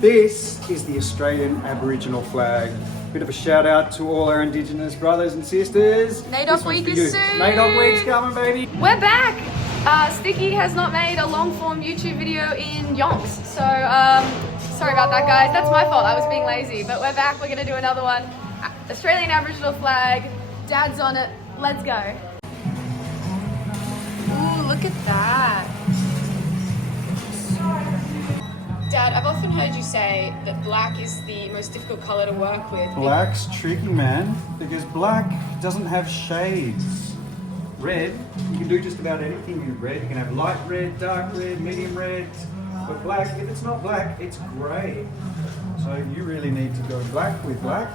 This is the Australian Aboriginal flag. Bit of a shout out to all our Indigenous brothers and sisters. NAIDOC week is soon. NAIDOC week's coming, baby. We're back. Sticky has not made a long form YouTube video in yonks. So, sorry about that, guys. That's my fault. I was being lazy. But we're back. We're going to do another one. Australian Aboriginal flag. Dad's on it. Let's go. Ooh, look at that. Dad, I've often heard you say that black is the most difficult colour to work with. Black's tricky, man, because black doesn't have shades. Red, you can do just about anything with red. You can have light red, dark red, medium red. But black, if it's not black, it's grey. So you really need to go black with black.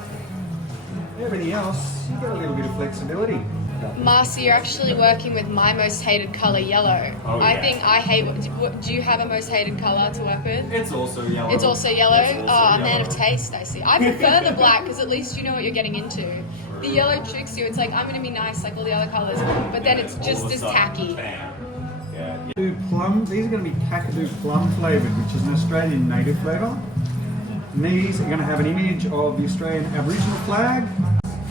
Everything else, you get a little bit of flexibility. Marcy, you're actually working with my most hated colour, yellow. Oh, yeah. I think I hate. Do you have a most hated colour to work with? It's also yellow. It's also yellow. It's also A man of yellow. taste, I see. I prefer the black because at least you know what you're getting into. The yellow tricks you. It's like I'm going to be nice like all the other colours, but then it's just All of a as sudden, tacky. bam. Yeah. Kakadu plum. These are going to be Kakadu plum flavoured, which is an Australian native flavour. And these are going to have an image of the Australian Aboriginal flag.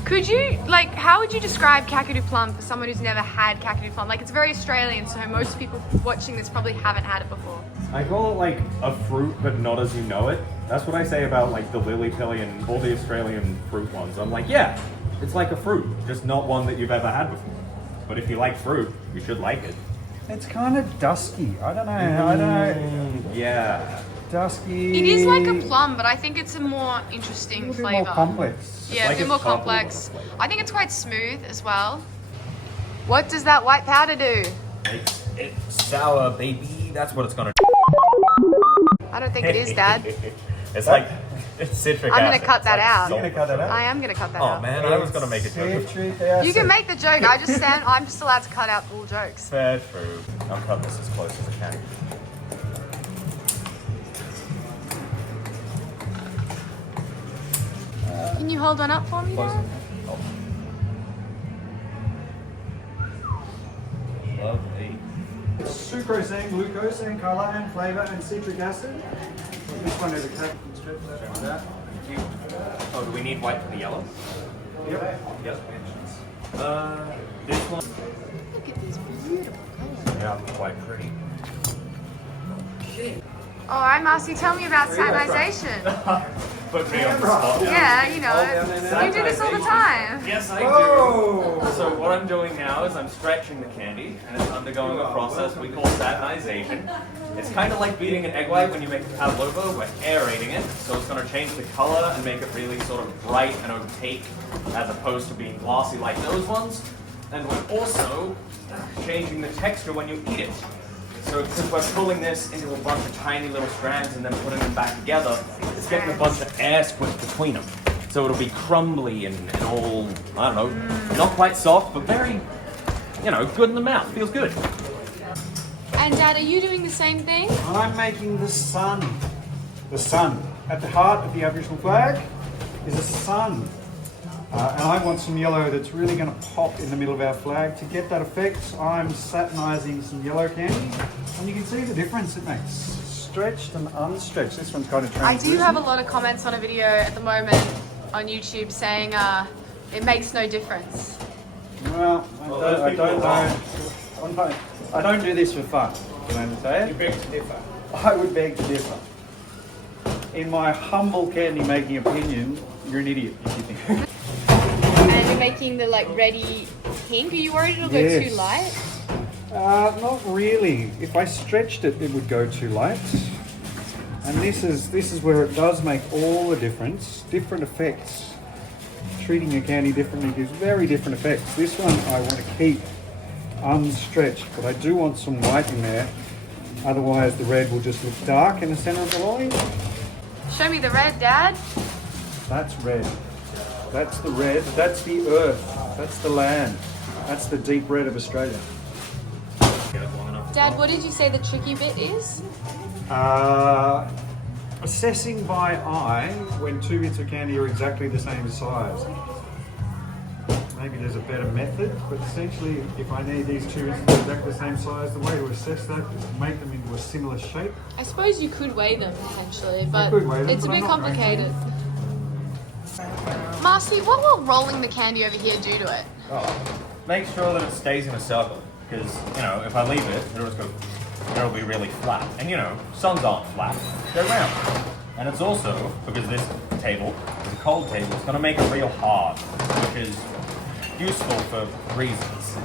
Could you, how would you describe Kakadu plum for someone who's never had Kakadu plum? Like, it's very Australian, so most people watching this probably haven't had it before. I call it like a fruit, but not as you know it. That's what I say about like the lily pilly and all the Australian fruit ones. I'm like, yeah, it's like a fruit, just not one that you've ever had before. But if you like fruit, you should like it. It's kind of dusky. I don't know. Yeah. Dusky. It is like a plum, but I think it's a more interesting A little bit flavour. more complex. Yeah, like a bit it's more purple complex. flavour. I think it's quite smooth as well. What does that white powder do? It's sour, baby. That's what it's gonna I don't think it is, Dad. It's like, it's citric I'm gonna acid. cut It's that like out. salt. You're gonna cut that out? I am going to cut that Oh out. man, I was gonna make a joke. Citric acid. You can make the joke. I'm just allowed to cut out all jokes. Fair true. I'll cut this as close as I can. Can you hold one up for me, Dad? Oh. Lovely. Sucrose and glucose and colour and flavour and citric acid. This one is a cake. Stretch that like that. Oh, do we need white for the yellow? Yep. Yes. This one. Look at these beautiful colours. Yeah, quite pretty. All right, Marcy, tell me about satinization. Put me on the spot. Yeah, you know it. You do this all the time. Yes, I do. Oh! So what I'm doing now is I'm stretching the candy, and it's undergoing a process we call satinization. It's kind of like beating an egg white when you make a pavlova. We're aerating it, so it's going to change the color and make it really sort of bright and opaque, as opposed to being glossy like those ones. And we're also changing the texture when you eat it. So because we're pulling this into a bunch of tiny little strands and then putting them back together, it's getting a bunch of air squished between them. So it'll be crumbly and all, I don't know, not quite soft, but very, good in the mouth. Feels good. And Dad, are you doing the same thing? I'm making the sun. The sun. At the heart of the Aboriginal flag is a sun. And I want some yellow that's really going to pop in the middle of our flag. To get that effect, I'm satinizing some yellow candy. And you can see the difference it makes. Stretched and unstretched. This one's kind of I translucent. do have a lot of comments on a video at the moment on YouTube saying it makes no difference. Well, I don't know. I don't do this for fun. Can I understand? You beg to differ. I would beg to differ. In my humble candy making opinion, you're an idiot if you think. And you're making the ready pink. Are you worried it'll go Yes. too light? Not really. If I stretched it, it would go too light. And this is where it does make all the difference. Different effects. Treating your candy differently gives very different effects. This one I want to keep unstretched, but I do want some white in there. Otherwise the red will just look dark in the center of the line. Show me the red, Dad. That's red. That's the red. That's the earth. That's the land. That's the deep red of Australia. Dad, what did you say the tricky bit is? Assessing by eye when two bits of candy are exactly the same size. maybe there's a better method, but essentially if I need these two exactly the same size, the way to assess that is to make them into a similar shape. I suppose you could weigh them potentially, but could weigh them, it's a but bit I'm not going to. complicated. Marcy, what will rolling the candy over here do to it? Oh, make sure that it stays in a circle, because, you know, if I leave it, it'll be really flat. And, you know, suns aren't flat, they're round. And it's also, because this table is a cold table, it's going to make it real hard, which is useful for reasons.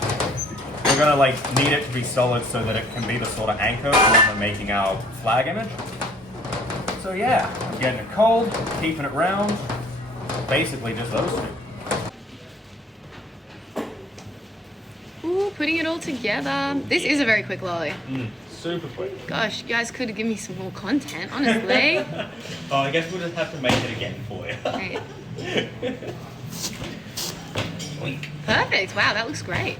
We're going to, like, need it to be solid so that it can be the sort of anchor when we're making our flag image. So yeah, getting it cold, keeping it round, basically just those two. Ooh, putting it all together. This is a very quick lolly. Super quick. Gosh, you guys could have given me some more content, honestly. Oh, I guess we'll just have to make it again for you. Right. Perfect. Wow, that looks great.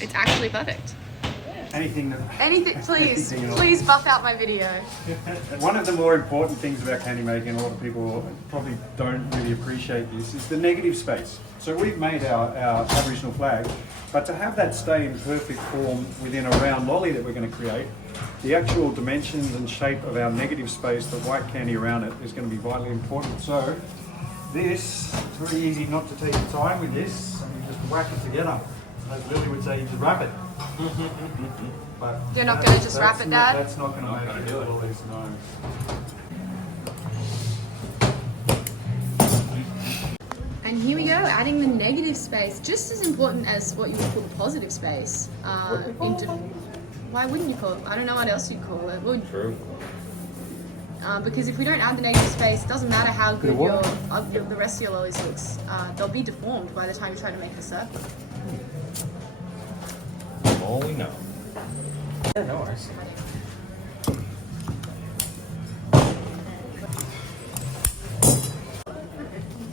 It's actually perfect. Anything that... Anything, please, anything else. please buff out my video. One of the more important things about candy making, a lot of people probably don't really appreciate this, is the negative space. So we've made our Aboriginal flag, but to have that stay in perfect form within a round lolly that we're going to create, the actual dimensions and shape of our negative space, the white candy around it, is going to be vitally important. So this, it's very easy not to take your time with this, and you just whack it together. As Lily would say, you just wrap it. But You're not going to just wrap it, Dad? That's not going to make it lollies, no. And here we go, adding the negative space, just as important as what you would call the positive space. Why wouldn't you call it? I don't know what else you'd call it. Well, True. because if we don't add the negative space, it doesn't matter how good what? the rest of your lollies looks. They'll be deformed by the time you try to make the circle. All we know. Yeah, no worries.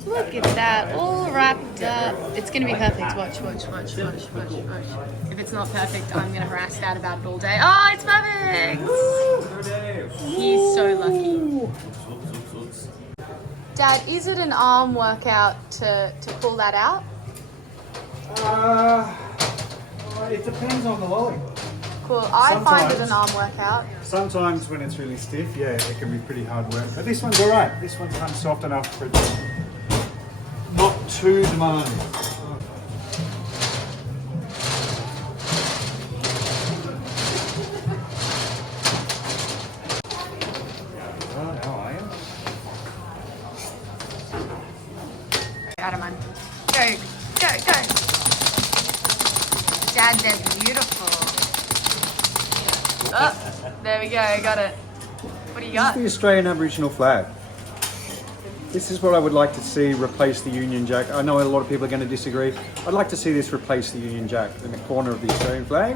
Look at that, all wrapped up. It's gonna be perfect. Watch. If it's not perfect, I'm gonna harass Dad about it all day. Oh, it's perfect! He's so lucky. Dad, is it an arm workout to pull that out? It depends on the lolly. Cool. I find it Sometimes. an arm workout. Sometimes when it's really stiff, yeah, it can be pretty hard work. But this one's alright. This one's kind of soft enough for it to not too demanding. How are you? Out of mine. Go. Dad, they're beautiful. Oh, there we go. Got it. What do you got? The Australian Aboriginal flag. This is what I would like to see replace the Union Jack. I know a lot of people are going to disagree. I'd like to see this replace the Union Jack in the corner of the Australian flag.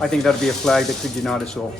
I think that'd be a flag that could unite us all.